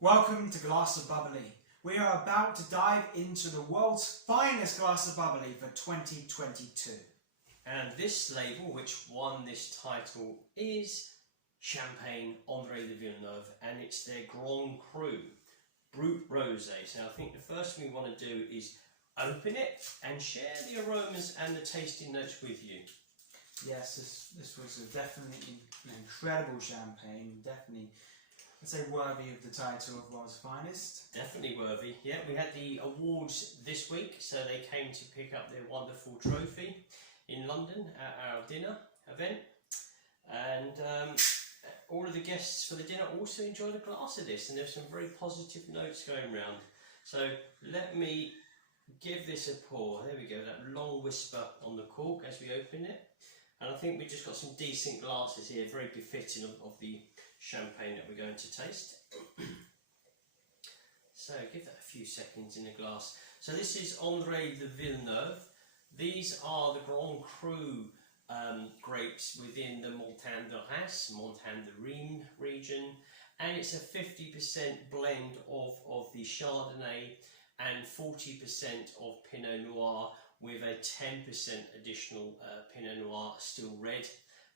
Welcome to Glass of Bubbly. We are about to dive into the world's finest glass of bubbly for 2022. And this label, which won this title, is Champagne André de Villeneuve, and it's their Grand Cru Rosé. So I think the first thing we want to do is open it and share the aromas and the tasting notes with you. Yes, this was definitely an incredible champagne, definitely, I'd say, worthy of the title of world's finest. Definitely worthy. Yeah, we had the awards this week, so they came to pick up their wonderful trophy in London at our dinner event, and all of the guests for the dinner also enjoyed a glass of this, and there's some very positive notes going round. So let me give this a pour. There we go, that long whisper on the cork as we open it. And I think we've just got some decent glasses here, very befitting of the champagne that we're going to taste. So give that a few seconds in the glass. So this is André de Villeneuve. These are the Grand Cru grapes within the Montagne de Reims, Montagne de Reims region, and it's a 50% blend of the Chardonnay and 40% of Pinot Noir, with a 10% additional Pinot Noir, still red,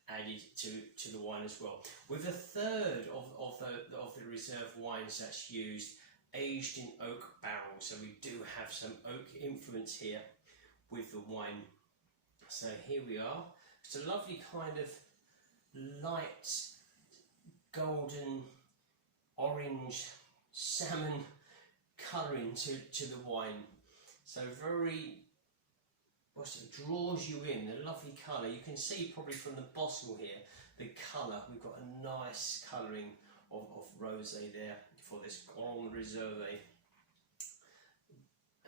added to the wine as well. With a third of the reserve wines that's used, aged in oak barrels, so we do have some oak influence here with the wine. So here we are. It's a lovely kind of light golden orange salmon colouring to the wine. So very, it draws you in, a lovely colour. You can see probably from the bottle here, the colour. We've got a nice colouring of rosé there for this Grand Reserve.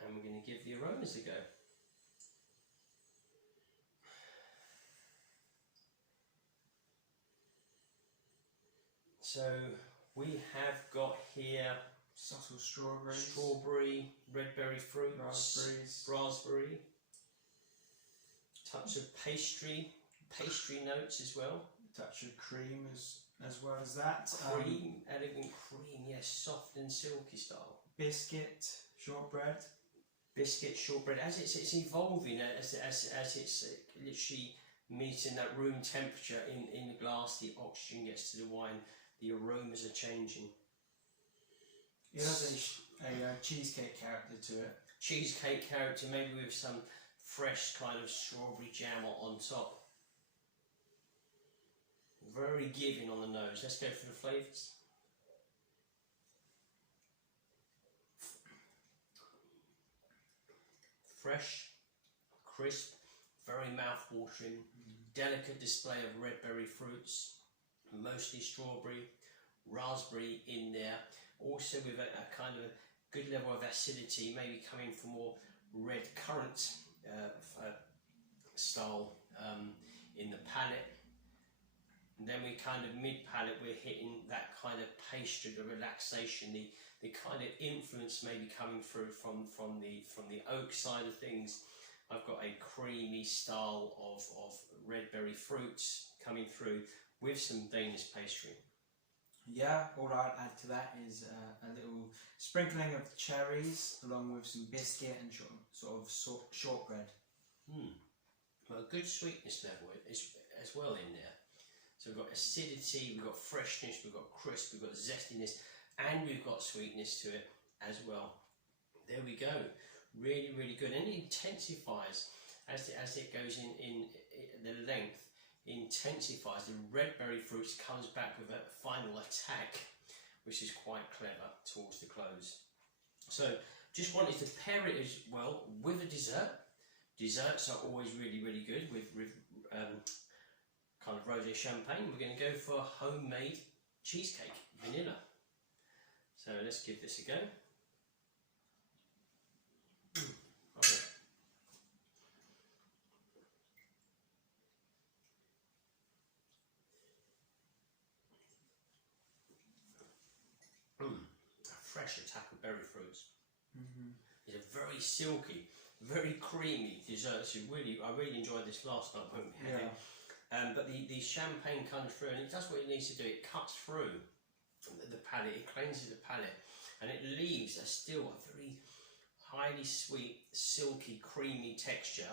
And we're going to give the aromas a go. So we have got here Subtle strawberries, strawberry, red berry fruits, raspberry, touch of pastry notes as well. a touch of cream as well as that. Cream, elegant cream, yes, soft and silky style. Biscuit, shortbread. Biscuit, shortbread, as it's evolving, as it's literally meeting that room temperature in the glass, the oxygen gets to the wine, the aromas are changing. It has a cheesecake character to it. Cheesecake character, maybe with some fresh kind of strawberry jam on top. Very giving on the nose. Let's go for the flavours. Fresh, crisp, very mouth-watering, delicate display of red berry fruits, mostly strawberry, raspberry in there, also with a kind of a good level of acidity, maybe coming from more red currant style in the palate. And then we kind of mid-palate, we're hitting that kind of pastry, the relaxation, the kind of influence maybe coming through from the oak side of things. I've got a creamy style of red berry fruits coming through with some Danish pastry. Yeah, all I'd add to that is a little sprinkling of cherries along with some biscuit and shortbread. Well, a good sweetness level as well in there. So we've got acidity, we've got freshness, we've got crisp, we've got zestiness, and we've got sweetness to it as well. There we go. Really, really good. And it intensifies as it goes in the length. Intensifies. The red berry fruits comes back with a final attack, which is quite clever towards the close. So just wanted to pair it as well with a dessert. Desserts are always really, really good with kind of rosé champagne. We're going to go for homemade cheesecake, vanilla. So let's give this a go. A fresh attack of berry fruits. It's a very silky, very creamy dessert. So I really enjoyed this last night when we had it. But the champagne comes through and it does what it needs to do. It cuts through the palate, it cleanses the palate, and it leaves still a very highly sweet, silky, creamy texture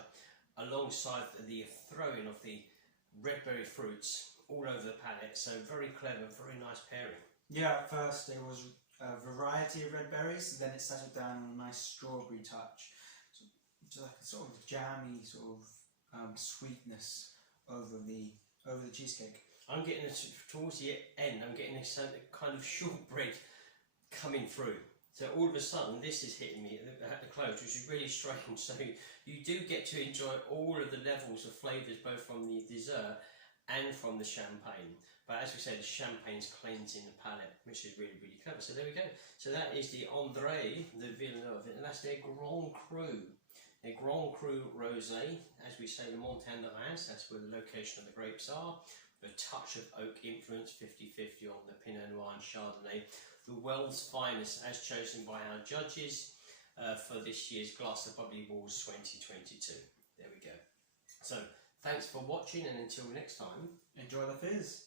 alongside the throwing of the red berry fruits all over the palate. So very clever, very nice pairing. Yeah, at first it was a variety of red berries, then it settled down on a nice strawberry touch. So just like a sort of jammy sort of sweetness over the cheesecake. I'm getting towards the end, I'm getting this kind of shortbread coming through. So all of a sudden this is hitting me at the close, which is really strange. So you do get to enjoy all of the levels of flavours, both from the dessert and from the champagne. But as we say, the champagne's cleansing the palate, which is really, really clever. So there we go. So that is the André de Villeneuve, and that's their Grand Cru. Their Grand Cru Rosé, as we say, the Montagne de Reims, that's where the location of the grapes are. A touch of oak influence, 50-50 on the Pinot Noir and Chardonnay. The world's finest, as chosen by our judges for this year's Glass of Bubbly Awards 2022. There we go. So, thanks for watching, and until next time, enjoy the fizz.